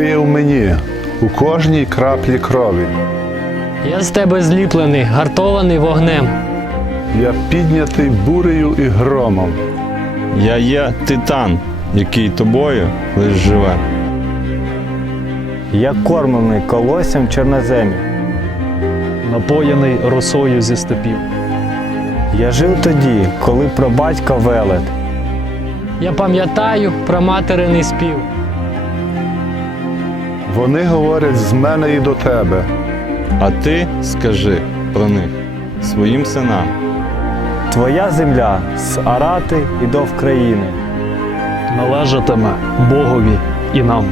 мені у кожній краплі крові. Я з тебе зліплений, гартований вогнем. Я піднятий бурею і громом. Я є титан, який тобою лиш живе. Я кормлений колоссям чорноземів. напоєний росою зі степів. Я жив тоді, коли про батька велет. Я пам'ятаю про материний спів. Вони говорять з мене і до тебе. А ти скажи про них своїм синам. Твоя земля з Арати і до Вкраїни. Належатиме Богові і нам.